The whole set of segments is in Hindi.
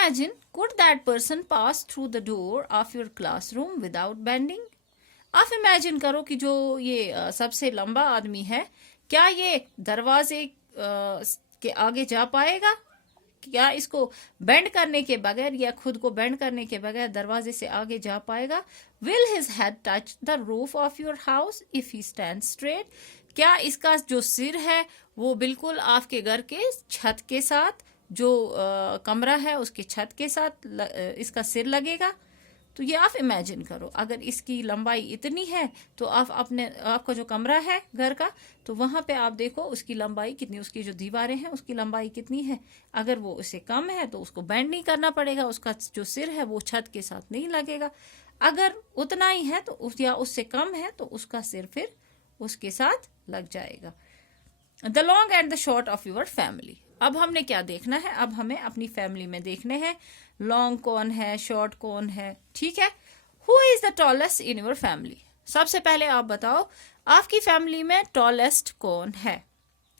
Imagine, could that person pass through the door of your classroom without bending? आप इमेजिन करो कि जो ये सबसे लंबा आदमी है, क्या ये दरवाजे के आगे जा पाएगा? क्या इसको बेंड करने के बगैर या खुद को बेंड करने के बगैर दरवाजे से आगे जा पाएगा? Will his head touch the roof of your house if he stand straight? क्या इसका जो सिर है वो बिल्कुल आपके घर के छत के साथ, जो कमरा है उसके छत के साथ इसका सिर लगेगा? तो ये आप इमेजिन करो, अगर इसकी लंबाई इतनी है तो आप आपका जो कमरा है घर का, तो वहां पे आप देखो उसकी लंबाई कितनी, उसकी जो दीवारें हैं उसकी लंबाई कितनी है। अगर वो उससे कम है तो उसको बेंड नहीं करना पड़ेगा, उसका जो सिर है वो छत के साथ नहीं लगेगा। अगर उतना ही है तो या उससे कम है तो उसका सिर फिर उसके साथ लग जाएगा। The long and the short of your family. अब हमने क्या देखना है? अब हमें अपनी फैमिली में देखने हैं लॉन्ग कौन है, शॉर्ट कौन है। ठीक है, who is the tallest in your family? सबसे पहले आप बताओ आपकी फैमिली में टॉलेस्ट कौन है।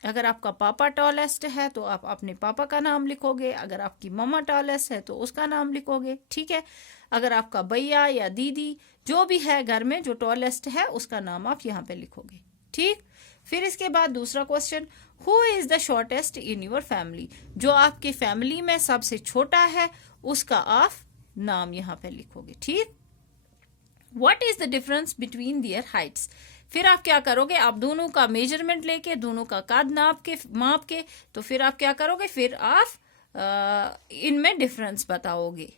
अगर आपका पापा टॉलेस्ट है तो आप अपने पापा का नाम लिखोगे, अगर आपकी मम्मा टॉलेस्ट है तो उसका नाम लिखोगे। ठीक है, अगर आपका भैया या दीदी जो भी है घर में जो टॉलेस्ट है उसका नाम आप यहाँ पे लिखोगे। ठीक, फिर इसके बाद दूसरा question, who is the shortest in your family? जो आपकी फैमिली में सबसे छोटा है उसका आप नाम यहाँ पे लिखोगे। ठीक, what is the difference between their Heights? फिर आप क्या करोगे? आप दोनों का मेजरमेंट लेके, दोनों का कद माप के, तो फिर आप क्या करोगे? फिर आप इनमें डिफरेंस बताओगे,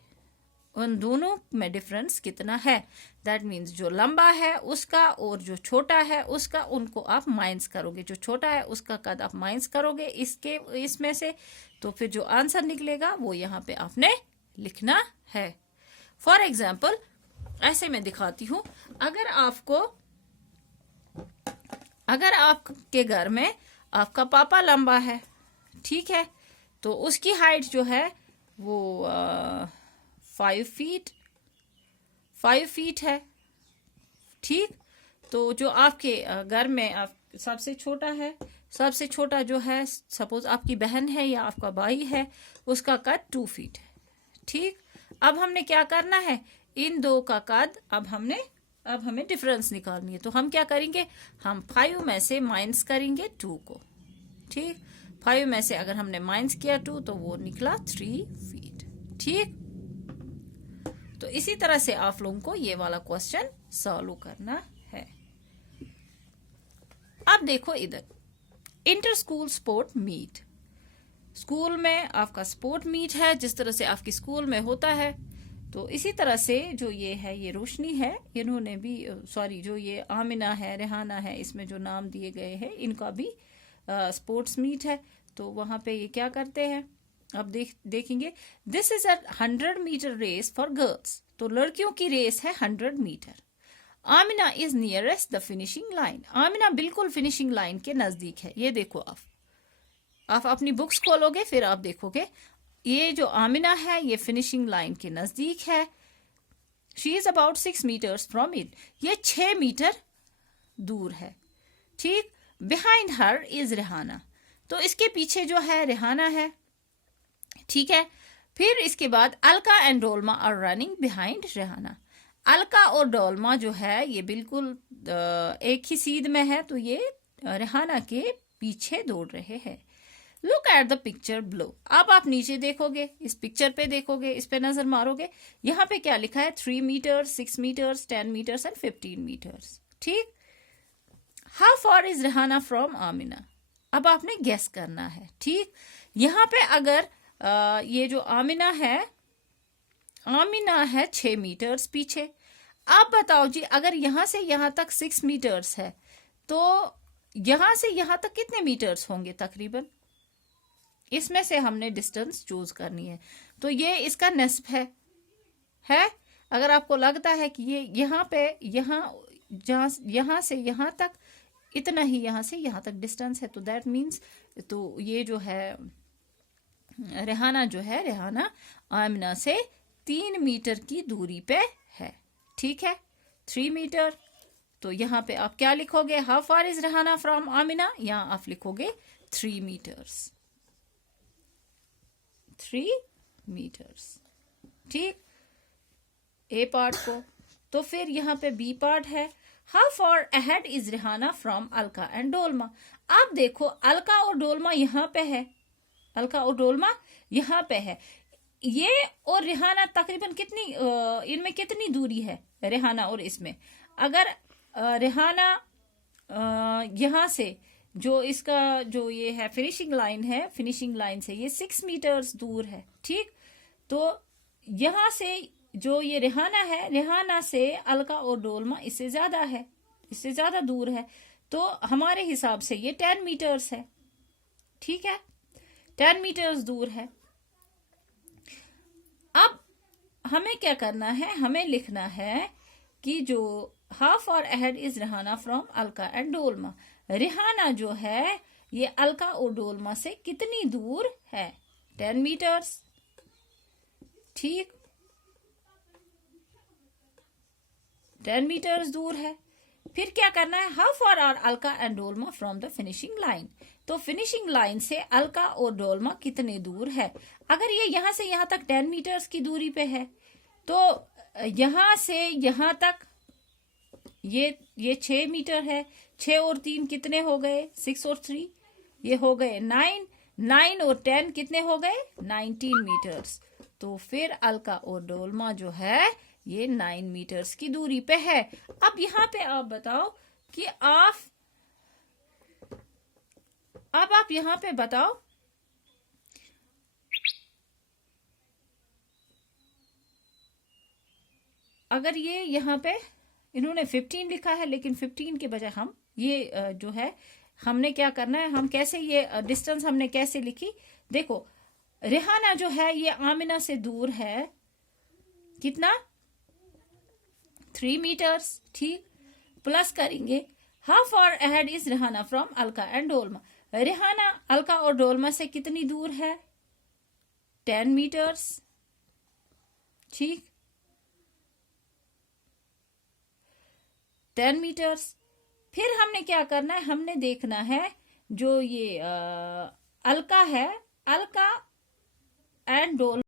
उन दोनों में डिफरेंस कितना है। दैट मीन्स जो लंबा है उसका और जो छोटा है उसका, उनको आप माइनस करोगे। जो छोटा है उसका कद आप माइनस करोगे इसमें से, तो फिर जो आंसर निकलेगा वो यहाँ पे आपने लिखना है। फॉर एग्जाम्पल ऐसे मैं दिखाती हूं, अगर आपके घर में आपका पापा लंबा है, ठीक है, तो उसकी हाइट जो है वो 5 फीट है। ठीक, तो जो आपके घर में सबसे छोटा है, सबसे छोटा जो है, सपोज आपकी बहन है या आपका भाई है, उसका कद 2 फीट है। ठीक, अब हमने क्या करना है? इन दो का कद अब हमें डिफरेंस निकालनी है। तो हम क्या करेंगे? हम 5 में से माइनस करेंगे 2 को। ठीक, 5 में से अगर हमने माइनस किया 2 तो वो निकला 3 फीट। ठीक, तो इसी तरह से आप लोगों को ये वाला क्वेश्चन सॉल्व करना है। अब देखो इधर, inter school sport meet. School में आपका स्पोर्ट मीट है, जिस तरह से आपकी स्कूल में होता है, तो इसी तरह से जो ये है, ये रोशनी है, इन्होंने भी जो ये आमिना है, रेहाना है, इसमें जो नाम दिए गए हैं इनका भी स्पोर्ट्स मीट है। तो वहां पे ये क्या करते हैं, अब देखेंगे। This is a 100 meter race for girls. तो लड़कियों की रेस है 100 meter. Amina is nearest the finishing line. Amina बिल्कुल फिनिशिंग लाइन के नजदीक है। ये देखो, आप अपनी बुक्स खोलोगे फिर आप देखोगे ये जो आमिना है ये फिनिशिंग लाइन के नजदीक है। She is about 6 meters from it. ये 6 मीटर दूर है। ठीक, बिहाइंड हर इज रेहाना। तो इसके पीछे जो है रेहाना है। ठीक है, फिर इसके बाद Alka and Dolma are running behind Rehana. Alka और डोलमा जो है ये बिल्कुल एक ही सीध में है, तो ये रेहाना के पीछे दौड़ रहे हैं। Look at the picture below. अब आप नीचे देखोगे, इस पिक्चर पे देखोगे, इस पे नजर मारोगे, यहाँ पे क्या लिखा है? 3 meters, 6 meters, 10 meters and 15 meters. ठीक, how far is Rehana from Amina? अब आपने गेस करना है। ठीक, यहाँ पे अगर ये जो आमिना है 6 मीटर्स पीछे। आप बताओ जी, अगर यहां से यहां तक 6 मीटर्स है तो यहां से यहां तक कितने मीटर्स होंगे तकरीबन? इसमें से हमने डिस्टेंस चूज करनी है। तो ये इसका निस्फ है। अगर आपको लगता है कि ये यहां से यहां तक इतना ही यहां से यहां तक डिस्टेंस है, तो दैट मीन्स तो ये जो है रेहाना आमिना से 3 मीटर की दूरी पे है। ठीक है, 3 मीटर। तो यहाँ पे आप क्या लिखोगे? How far is Rehana from Amina? यहाँ आप लिखोगे 3 मीटर्स। 3 मीटर्स। ठीक, ए पार्ट को। तो फिर यहाँ पे बी पार्ट है, how far ahead is Rihana from Alka and Dolma. आप देखो अलका और डोलमा यहाँ पे है, अलका और डोलमा यहाँ पे है, ये और रिहाना तकरीबन कितनी इनमें कितनी दूरी है रिहाना और इसमें। अगर रिहाना यहाँ से जो इसका जो ये है फिनिशिंग लाइन है, फिनिशिंग लाइन से ये 6 मीटर्स दूर है। ठीक, तो यहाँ से जो ये रिहाना है, रिहाना से अलका और डोलमा इससे ज्यादा है, इससे ज्यादा दूर है, तो हमारे हिसाब से ये 10 मीटर्स है। ठीक है, 10 मीटर्स दूर है। अब हमें क्या करना है, हमें लिखना है कि जो how far ahead is Rihana from Alka and Dolma. Rihana जो है ये अलका और डोलमा से कितनी दूर है, 10 मीटर्स। ठीक, 10 मीटर्स दूर है। फिर क्या करना है, how far are Alka and Dolma from the finishing line. तो फिनिशिंग लाइन से अलका और डोलमा कितने दूर है। अगर ये यहां से यहां तक 10 मीटर्स की दूरी पे है, तो यहां से यहां तक ये 6 मीटर है, 6 और 3 कितने हो गए, 6 और 3 ये हो गए 9, 9 और 10 कितने हो गए, 19 मीटर्स। तो फिर अलका और डोलमा जो है ये 9 मीटर्स की दूरी पे है। अब यहाँ पे आप बताओ कि आप यहाँ पे बताओ अगर ये यहाँ पे इन्होंने 15 लिखा है, लेकिन 15 के बजाय हम ये जो है हमने क्या करना है, हम कैसे ये डिस्टेंस हमने कैसे लिखी। देखो रिहाना जो है ये आमिना से दूर है कितना, 3 मीटर्स। ठीक, प्लस करेंगे how far ahead is Rihana from Alka and Dolma. Rihana Alka और डोलमा से कितनी दूर है, 10 मीटर्स। ठीक, 10 मीटर्स। फिर हमने क्या करना है, हमने देखना है जो ये अलका है, अलका एंड डोलमा